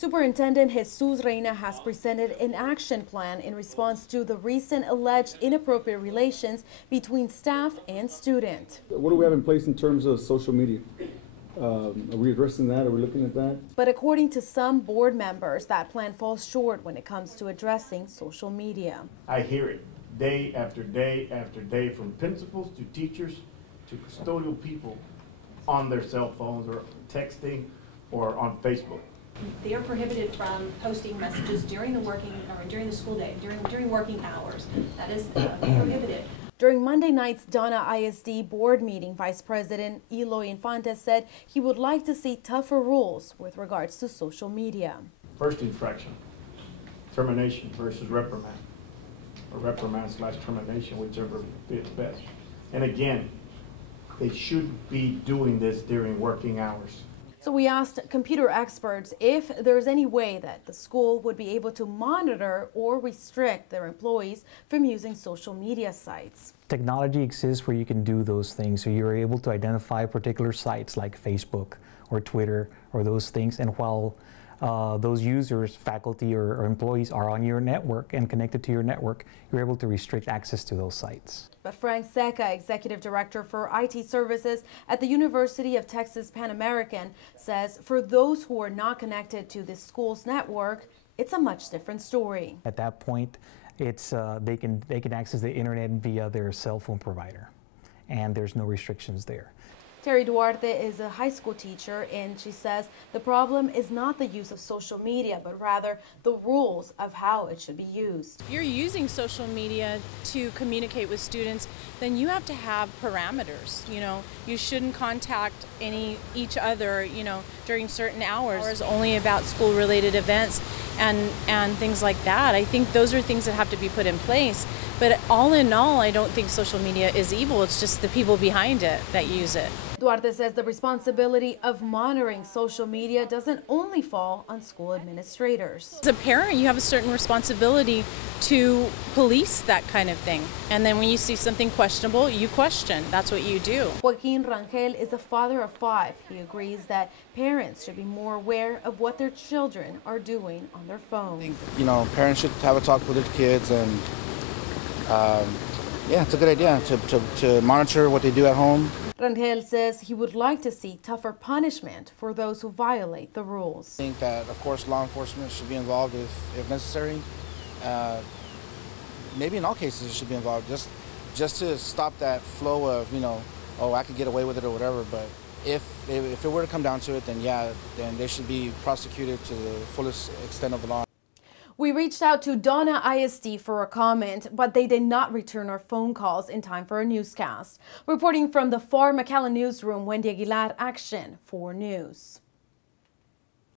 Superintendent Jesus Reina has presented an action plan in response to the recent alleged inappropriate relations between staff and student. What do we have in place in terms of social media? Are we addressing that? Are we looking at that? But according to some board members, that plan falls short when it comes to addressing social media. I hear it day after day after day from principals to teachers to custodial people on their cell phones or texting or on Facebook. They are prohibited from posting messages during during the school day, during working hours. That is prohibited. During Monday night's Donna ISD board meeting, Vice President Eloy Infante said he would like to see tougher rules with regards to social media. First infraction, termination versus reprimand, or reprimand/termination, whichever fits best. And again, they should be doing this during working hours. So we asked computer experts if there's any way that the school would be able to monitor or restrict their employees from using social media sites. Technology exists where you can do those things, so you're able to identify particular sites like Facebook or Twitter or those things, and while those users, faculty or employees are on your network and connected to your network, you're able to restrict access to those sites. But Frank Seca, Executive Director for IT Services at the University of Texas Pan American, says for those who are not connected to the school's network, it's a much different story. At that point, it's they can access the internet via their cell phone provider, and there's no restrictions there. Terry Duarte is a high school teacher, and she says the problem is not the use of social media, but rather the rules of how it should be used. If you're using social media to communicate with students, then you have to have parameters. You know, you shouldn't contact each other, you know, during certain hours, only about school-related events and things like that. I think those are things that have to be put in place. But all in all, I don't think social media is evil. It's just the people behind it that use it. Duarte says the responsibility of monitoring social media doesn't only fall on school administrators. As a parent, you have a certain responsibility to police that kind of thing. And then when you see something questionable, you question. That's what you do. Joaquin Rangel is a father of 5. He agrees that parents should be more aware of what their children are doing on their phones. I think, parents should have a talk with their kids, and yeah, it's a good idea to monitor what they do at home. Rangel says he would like to see tougher punishment for those who violate the rules. I think that, of course, law enforcement should be involved if necessary. Maybe in all cases it should be involved, just to stop that flow of, oh, I could get away with it or whatever. But if it were to come down to it, then yeah, then they should be prosecuted to the fullest extent of the law. We reached out to Donna ISD for a comment, but they did not return our phone calls in time for a newscast. Reporting from the Far McAllen newsroom, Wendy Aguilar, Action 4 News.